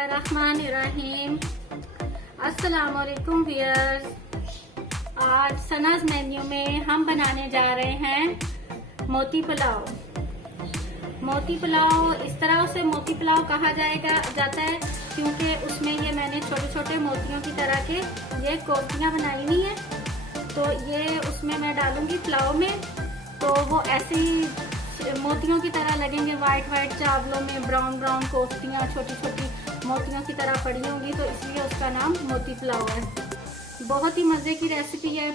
बिस्मिल्लाहिर्रहमानिर्रहीम। अस्सलामुअलैकुम व्यूअर्स। आज सनाज मेन्यू में हम बनाने जा रहे हैं मोती पुलाव। मोती पुलाव इस तरह से मोती पुलाव कहा जाता है क्योंकि उसमें ये मैंने छोटे छोटे मोतियों की तरह के ये कोफ्तियां बनाई हुई हैं। तो ये उसमें मैं डालूंगी पुलाव में, तो वो ऐसे ही मोतियों की तरह लगेंगे, वाइट वाइट चावलों में ब्राउन ब्राउन कोफ्तियां छोटी छोटी मोतियों की तरह पड़ी होंगी, तो इसलिए उसका नाम मोती पुलाव है। बहुत ही मजे की रेसिपी है।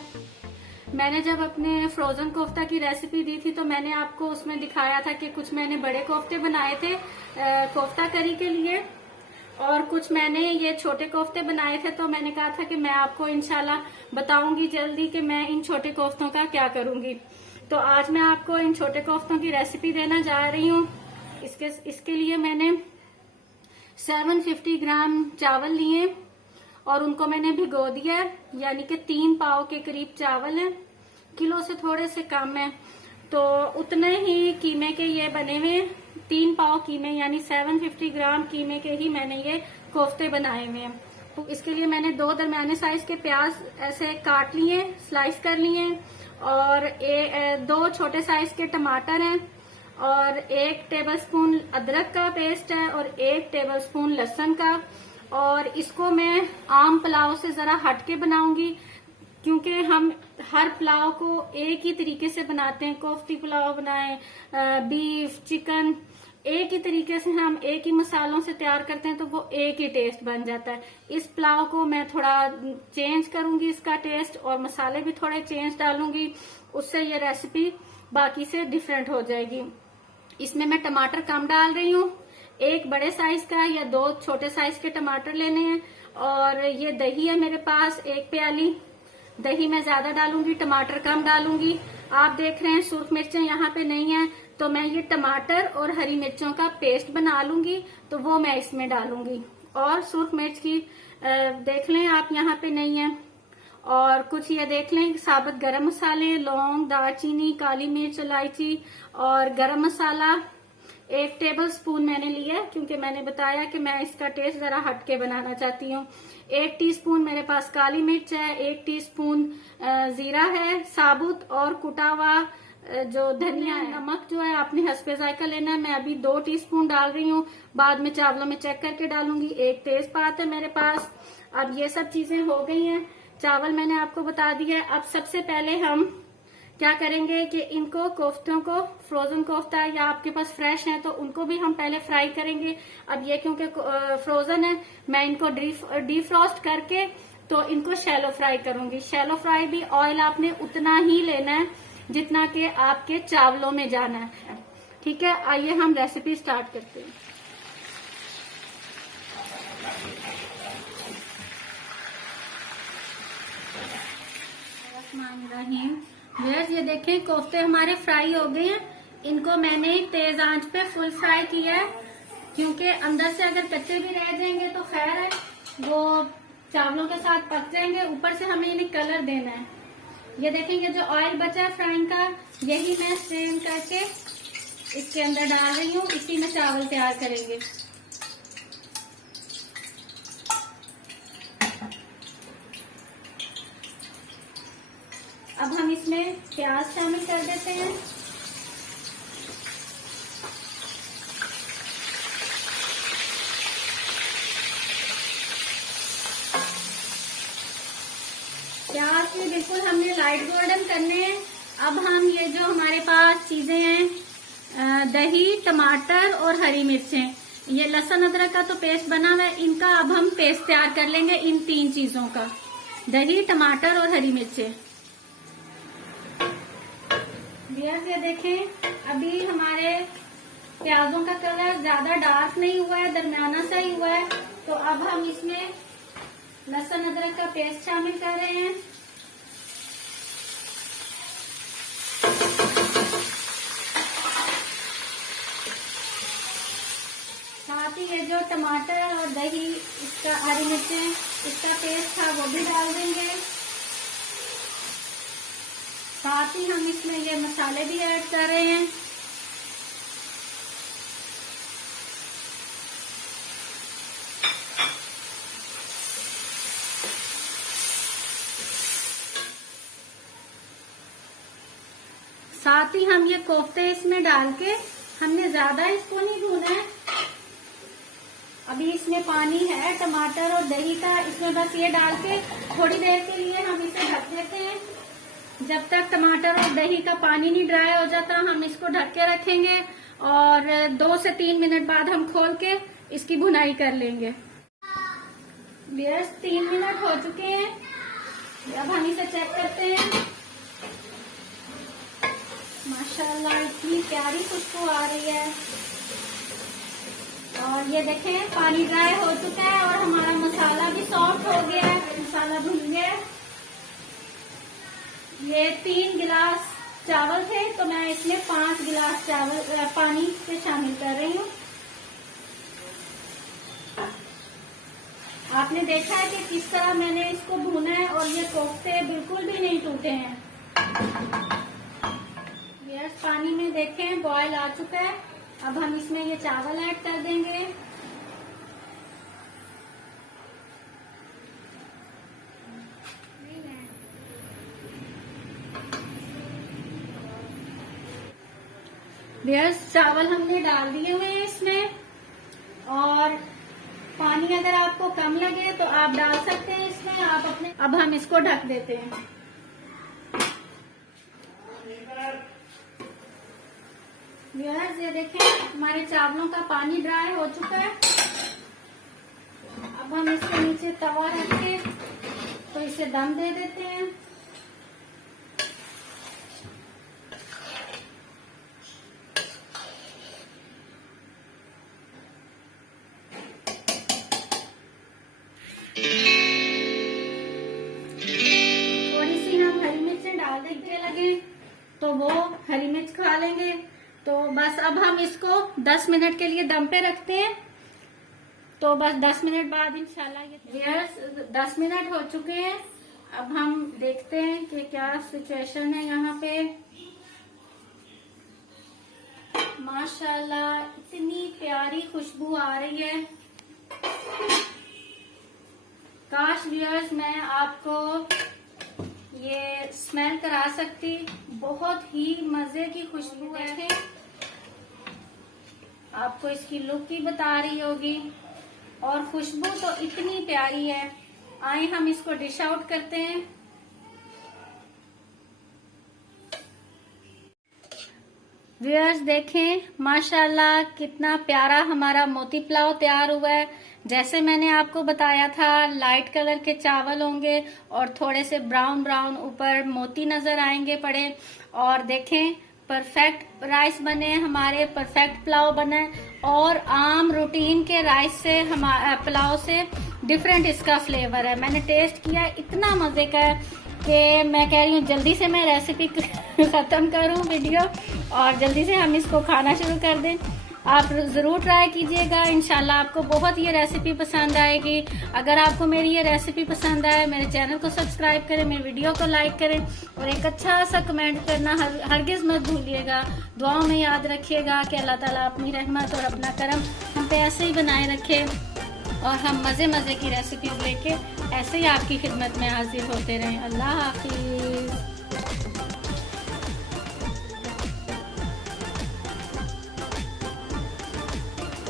मैंने जब अपने फ्रोजन कोफ्ता की रेसिपी दी थी तो मैंने आपको उसमें दिखाया था कि कुछ मैंने बड़े कोफ्ते बनाए थे कोफ्ता करी के लिए, और कुछ मैंने ये छोटे कोफ्ते बनाए थे। तो मैंने कहा था कि मैं आपको इंशाल्लाह बताऊंगी जल्दी कि मैं इन छोटे कोफ्तों का क्या करूंगी। तो आज मैं आपको इन छोटे कोफ्तों की रेसिपी देना जा रही हूँ। इसके लिए मैंने 750 ग्राम चावल लिए और उनको मैंने भिगो दिया, यानी कि 3 पाव के करीब चावल है, किलो से थोड़े से कम है। तो उतने ही कीमे के ये बने हुए 3 पाव कीमे, यानी 750 ग्राम कीमे के ही मैंने ये कोफ्ते बनाए हुए हैं। तो इसके लिए मैंने 2 दरमियाने साइज के प्याज ऐसे काट लिए, स्लाइस कर लिए, और 2 छोटे साइज के टमाटर हैं, और 1 टेबलस्पून अदरक का पेस्ट है और 1 टेबलस्पून लहसुन का। और इसको मैं आम पुलाव से जरा हटके बनाऊंगी क्योंकि हम हर पुलाव को एक ही तरीके से बनाते हैं। कोफ्ती पुलाव बनाए, बीफ, चिकन, एक ही तरीके से हम एक ही मसालों से तैयार करते हैं तो वो एक ही टेस्ट बन जाता है। इस पुलाव को मैं थोड़ा चेंज करूंगी इसका टेस्ट, और मसाले भी थोड़े चेंज डालूंगी, उससे ये रेसिपी बाकी से डिफरेंट हो जाएगी। इसमें मैं टमाटर कम डाल रही हूँ, 1 बड़े साइज का या 2 छोटे साइज के टमाटर लेने हैं। और ये दही है मेरे पास 1 प्याली, दही मैं ज्यादा डालूंगी, टमाटर कम डालूंगी। आप देख रहे हैं सुर्ख मिर्चें यहाँ पे नहीं है, तो मैं ये टमाटर और हरी मिर्चों का पेस्ट बना लूंगी, तो वो मैं इसमें डालूंगी। और सुर्ख मिर्च की देख लें आप यहाँ पे नहीं है। और कुछ ये देख लें साबुत गरम मसाले, लौंग, दालचीनी, काली मिर्च, इलायची और गरम मसाला 1 टेबल स्पून मैंने लिया क्योंकि मैंने बताया कि मैं इसका टेस्ट जरा हटके बनाना चाहती हूँ। 1 टीस्पून मेरे पास काली मिर्च है, 1 टीस्पून जीरा है साबुत, और कुटा हुआ जो धनिया है। नमक जो है आपने हस्बे जायका लेना है, मैं अभी 2 टीस्पून डाल रही हूँ, बाद में चावलों में चेक करके डालूंगी। 1 तेजपात है मेरे पास। अब ये सब चीजें हो गई हैं, चावल मैंने आपको बता दिया है। अब सबसे पहले हम क्या करेंगे कि इनको कोफ्तों को, फ्रोजन कोफ्ता या आपके पास फ्रेश है तो उनको भी हम पहले फ्राई करेंगे। अब ये क्योंकि फ्रोजन है, मैं इनको डीफ्रॉस्ट करके तो इनको शैलो फ्राई करूंगी। शैलो फ्राई भी ऑयल आपने उतना ही लेना है जितना कि आपके चावलों में जाना है। ठीक है, आइए हम रेसिपी स्टार्ट करते हैं। व्यूअर्स, ये देखें कोफ्ते हमारे फ्राई हो गए हैं। इनको मैंने तेज आंच पे फुल फ्राई किया है क्योंकि अंदर से अगर कच्चे भी रह जाएंगे तो खैर है, वो चावलों के साथ पक जाएंगे। ऊपर से हमें इन्हें कलर देना है। ये देखेंगे जो ऑयल बचा है फ्राइंग का, यही मैं स्ट्रेन करके इसके अंदर डाल रही हूँ, इसी में चावल तैयार करेंगे। अब हम इसमें प्याज शामिल कर देते हैं। प्याज में बिल्कुल हमने लाइट गोल्डन करने हैं। अब हम ये जो हमारे पास चीजें हैं, दही, टमाटर और हरी मिर्चें, ये लहसुन अदरक का तो पेस्ट बना हुआ है, इनका अब हम पेस्ट तैयार कर लेंगे। इन 3 चीजों का, दही, टमाटर और हरी मिर्चें। ये देखें अभी हमारे प्याजों का कलर ज्यादा डार्क नहीं हुआ है, दरमियाना सा ही हुआ है। तो अब हम इसमें लहसुन अदरक का पेस्ट शामिल कर रहे हैं। साथ ही ये जो टमाटर और दही, इसका, हरी मिर्चें, इसका पेस्ट था वो भी डाल देंगे। साथ ही हम इसमें ये मसाले भी ऐड कर रहे हैं। साथ ही हम ये कोफ्ते इसमें डाल के हमने ज्यादा इसको नहीं भूना है। अभी इसमें पानी है टमाटर और दही का, इसमें बस ये डाल के थोड़ी देर के लिए हम इसे ढक देते हैं। जब तक टमाटर और दही का पानी नहीं ड्राई हो जाता हम इसको ढक के रखेंगे और 2 से 3 मिनट बाद हम खोल के इसकी भुनाई कर लेंगे। बस 3 मिनट हो चुके हैं, अब हम इसे चेक करते हैं। माशाल्लाह इतनी प्यारी खुशबू आ रही है। और ये देखें पानी ड्राई हो चुका है और हमारा मसाला भी सॉफ्ट हो गया है, मसाला भुन गया है। ये 3 गिलास चावल थे तो मैं इसमें 5 गिलास चावल पानी से शामिल कर रही हूँ। आपने देखा है कि किस तरह मैंने इसको भुना है और ये कोफ्ते बिल्कुल भी नहीं टूटे हैं। ये पानी में देखें बॉयल आ चुका है। अब हम इसमें ये चावल ऐड कर देंगे। बेस चावल हमने डाल दिए हुए हैं इसमें, और पानी अगर आपको कम लगे तो आप डाल सकते हैं इसमें, आप अपने। अब हम इसको ढक देते हैं। बेस ये देखें हमारे चावलों का पानी ड्राई हो चुका है। अब हम इसके नीचे तवा रख के तो इसे दम दे देते हैं। थोड़ी सी हम हरी मिर्चें डाल देंगे लगे तो वो हरी मिर्च खा लेंगे। तो बस अब हम इसको 10 मिनट के लिए दम पे रखते हैं। तो बस 10 मिनट बाद इंशाल्लाह ये 10 मिनट हो चुके हैं। अब हम देखते हैं कि क्या सिचुएशन है यहाँ पे। माशाल्लाह इतनी प्यारी खुशबू आ रही है। काश व्यूअर्स मैं आपको ये स्मेल करा सकती, बहुत ही मजे की खुशबू है। आपको इसकी लुक ही बता रही होगी और खुशबू तो इतनी प्यारी है। आए हम इसको डिश आउट करते हैं। व्यूअर्स देखें माशाल्लाह कितना प्यारा हमारा मोती पुलाव तैयार हुआ है। जैसे मैंने आपको बताया था लाइट कलर के चावल होंगे और थोड़े से ब्राउन ब्राउन ऊपर मोती नजर आएंगे पड़े। और देखें परफेक्ट राइस बने हमारे, परफेक्ट पुलाव बना है। और आम रूटीन के राइस से हमारा पुलाव से डिफरेंट इसका फ्लेवर है। मैंने टेस्ट किया, इतना मजे का है कि मैं कह रही हूँ जल्दी से मैं रेसिपी खत्म करूँ वीडियो और जल्दी से हम इसको खाना शुरू कर दें। आप जरूर ट्राई कीजिएगा, इंशाल्लाह आपको बहुत ये रेसिपी पसंद आएगी। अगर आपको मेरी ये रेसिपी पसंद आए मेरे चैनल को सब्सक्राइब करें, मेरे वीडियो को लाइक करें और एक अच्छा सा कमेंट करना हरगिज मत भूलिएगा। दुआओं में याद रखिएगा कि अल्लाह ताला अपनी रहमत और अपना करम हम पे ऐसे ही बनाए रखे और हम मजे मजे की रेसिपीज लेके ऐसे ही आपकी खिदमत में हाजिर होते रहें। अल्लाह हाफिज।